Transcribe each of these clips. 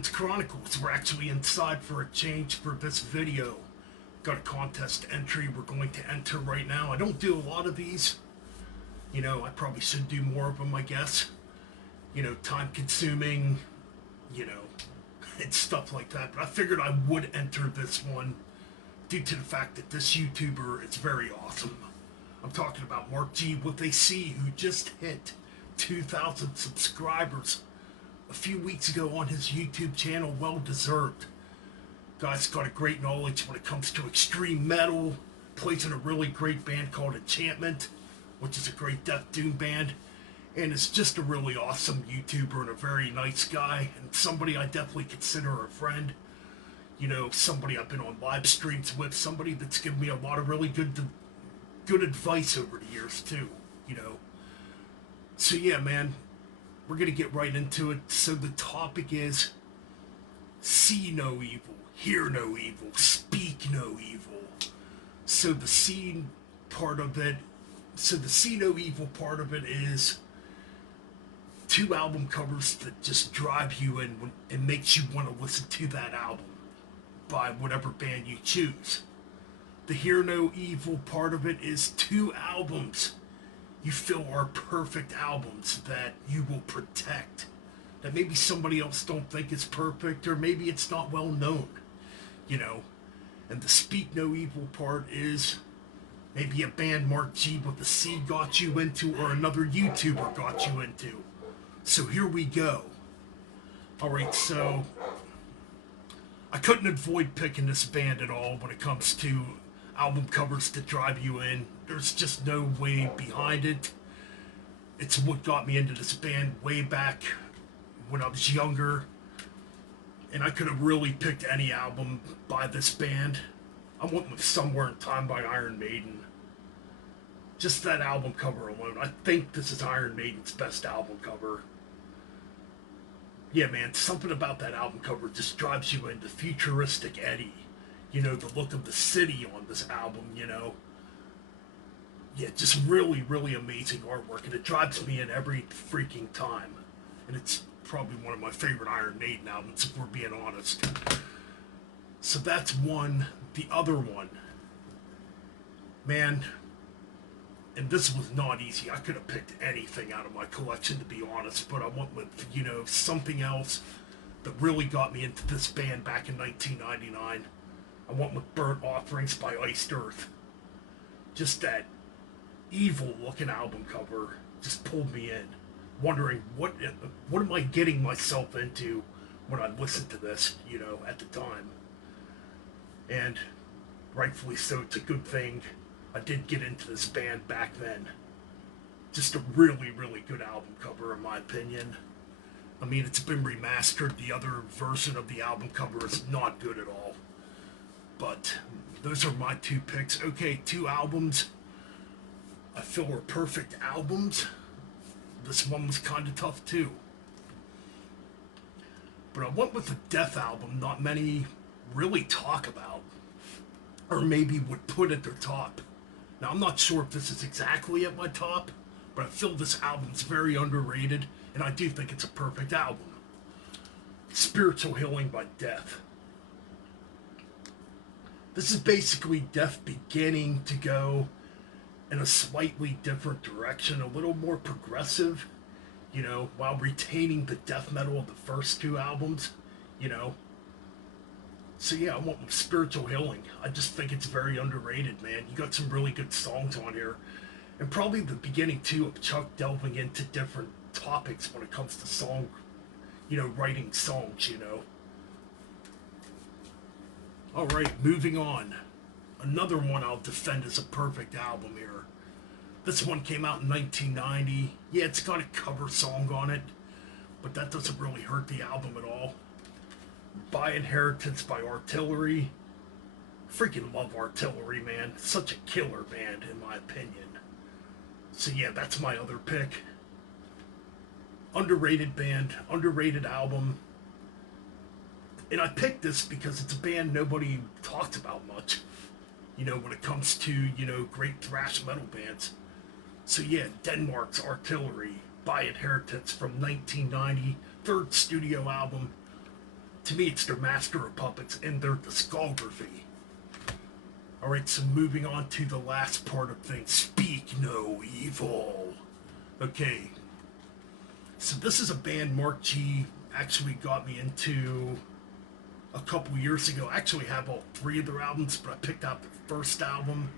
Friends Chronicles. We're actually inside for a change for this video. Got a contest entry we're going to enter right now. I don't do a lot of these. You know, I probably should do more of them, I guess. You know, time consuming, you know, and stuff like that. But I figured I would enter this one due to the fact that this YouTuber is very awesome. I'm talking about Marc g.with.a.c, who just hit 2,000 subscribers a few weeks ago on his YouTube channel. Well deserved. Guy's got a great knowledge when it comes to extreme metal. Plays in a really great band called Enchantment, which is a great death doom band. And is just a really awesome YouTuber and a very nice guy. And somebody I definitely consider a friend. You know, somebody I've been on live streams with. Somebody that's given me a lot of really good advice over the years too. You know. So yeah, man. We're going to get right into it. So the topic is see no evil, hear no evil, speak no evil. So the see part of it, so the see no evil part of it is two album covers that just drive you in and makes you want to listen to that album by whatever band you choose. The hear no evil part of it is two albums you feel are perfect albums that you will protect, that maybe somebody else don't think is perfect, or maybe it's not well known, you know. And the speak no evil part is maybe a band Marc g.with.a.c got you into, or another YouTuber got you into. So here we go. Alright, so I couldn't avoid picking this band at all when it comes to album covers that drive you in. There's just no way behind it. It's what got me into this band way back when I was younger. And I could have really picked any album by this band. I went with Somewhere in Time by Iron Maiden. Just that album cover alone. I think this is Iron Maiden's best album cover. Yeah, man, something about that album cover just drives you into futuristic Eddie. You know, the look of the city on this album, you know. Yeah, just really, really amazing artwork, and it drives me in every freaking time. And it's probably one of my favorite Iron Maiden albums, if we're being honest. So that's one. The other one, man, and this was not easy. I could have picked anything out of my collection, to be honest, but I went with, you know, something else that really got me into this band back in 1999. I went with Burnt Offerings by Iced Earth. Just that evil looking album cover just pulled me in, wondering what am I getting myself into when I listened to this, you know, at the time. And rightfully so, it's a good thing I did get into this band back then. Just a really, really good album cover, in my opinion. I mean, it's been remastered. The other version of the album cover is not good at all. But those are my two picks. Okay, two albums I feel were perfect albums. This one was kind of tough too. But I went with a death album not many really talk about, or maybe would put at their top. Now, I'm not sure if this is exactly at my top, but I feel this album's very underrated, and I do think it's a perfect album. Spiritual Healing by Death. This is basically Death beginning to go in a slightly different direction, a little more progressive, you know, while retaining the death metal of the first two albums, you know. So yeah, I went with Spiritual Healing. I just think it's very underrated, man. You got some really good songs on here. And probably the beginning, too, of Chuck delving into different topics when it comes to song, you know, writing songs, you know. Alright, moving on. Another one I'll defend as a perfect album here. This one came out in 1990. Yeah, it's got a cover song on it, but that doesn't really hurt the album at all. By Inheritance by Artillery. Freaking love Artillery, man. Such a killer band, in my opinion. So yeah, that's my other pick. Underrated band, underrated album. And I picked this because it's a band nobody talks about much, you know, when it comes to, you know, great thrash metal bands. So yeah, Denmark's Artillery, By Inheritance from 1990, third studio album. To me, it's their master of puppets and their discography. Alright, so moving on to the last part of things. Speak no evil. Okay. So this is a band Mark G actually got me into a couple years ago. I actually have all 3 of their albums, but I picked out their first album.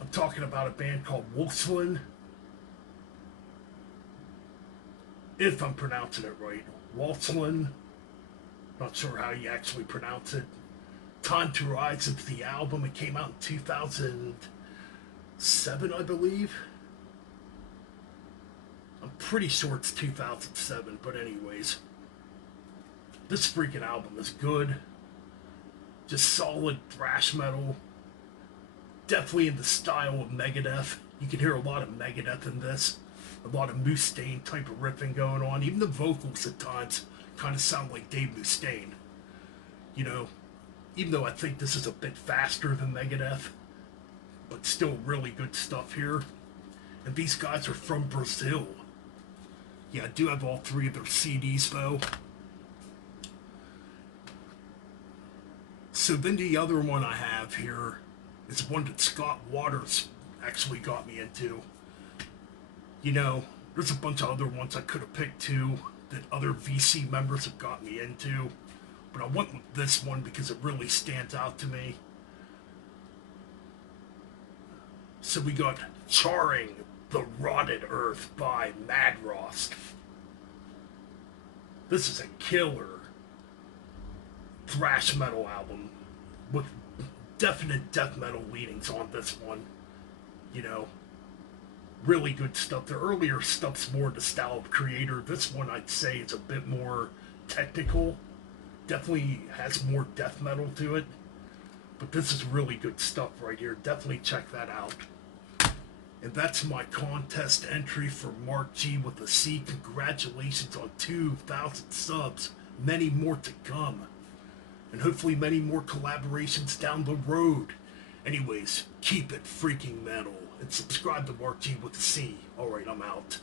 I'm talking about a band called Wolfsland. If I'm pronouncing it right. Wolfsland. Not sure how you actually pronounce it. Time to Rise is the album. It came out in 2007, I believe. I'm pretty sure it's 2007, but anyways. This freaking album is good. Just solid thrash metal. Definitely in the style of Megadeth. You can hear a lot of Megadeth in this. A lot of Mustaine type of riffing going on. Even the vocals at times kind of sound like Dave Mustaine. You know, even though I think this is a bit faster than Megadeth, but still really good stuff here. And these guys are from Brazil. Yeah, I do have all 3 of their CDs though. So then the other one I have here is one that Scott Waters actually got me into. You know, there's a bunch of other ones I could have picked too that other VC members have got me into. But I went with this one because it really stands out to me. So we got Charring the Rotted Earth by Mad Rost. This is a killer thrash metal album with definite death metal leanings on this one. You know, really good stuff. The earlier stuff's more the style of Creator. This one I'd say is a bit more technical. Definitely has more death metal to it. But this is really good stuff right here. Definitely check that out. And that's my contest entry for Marc G.with.a.c. Congratulations on 2,000 subs. Many more to come. And hopefully many more collaborations down the road. Anyways, keep it freaking metal. And subscribe to Marc G.with.a.c. Alright, I'm out.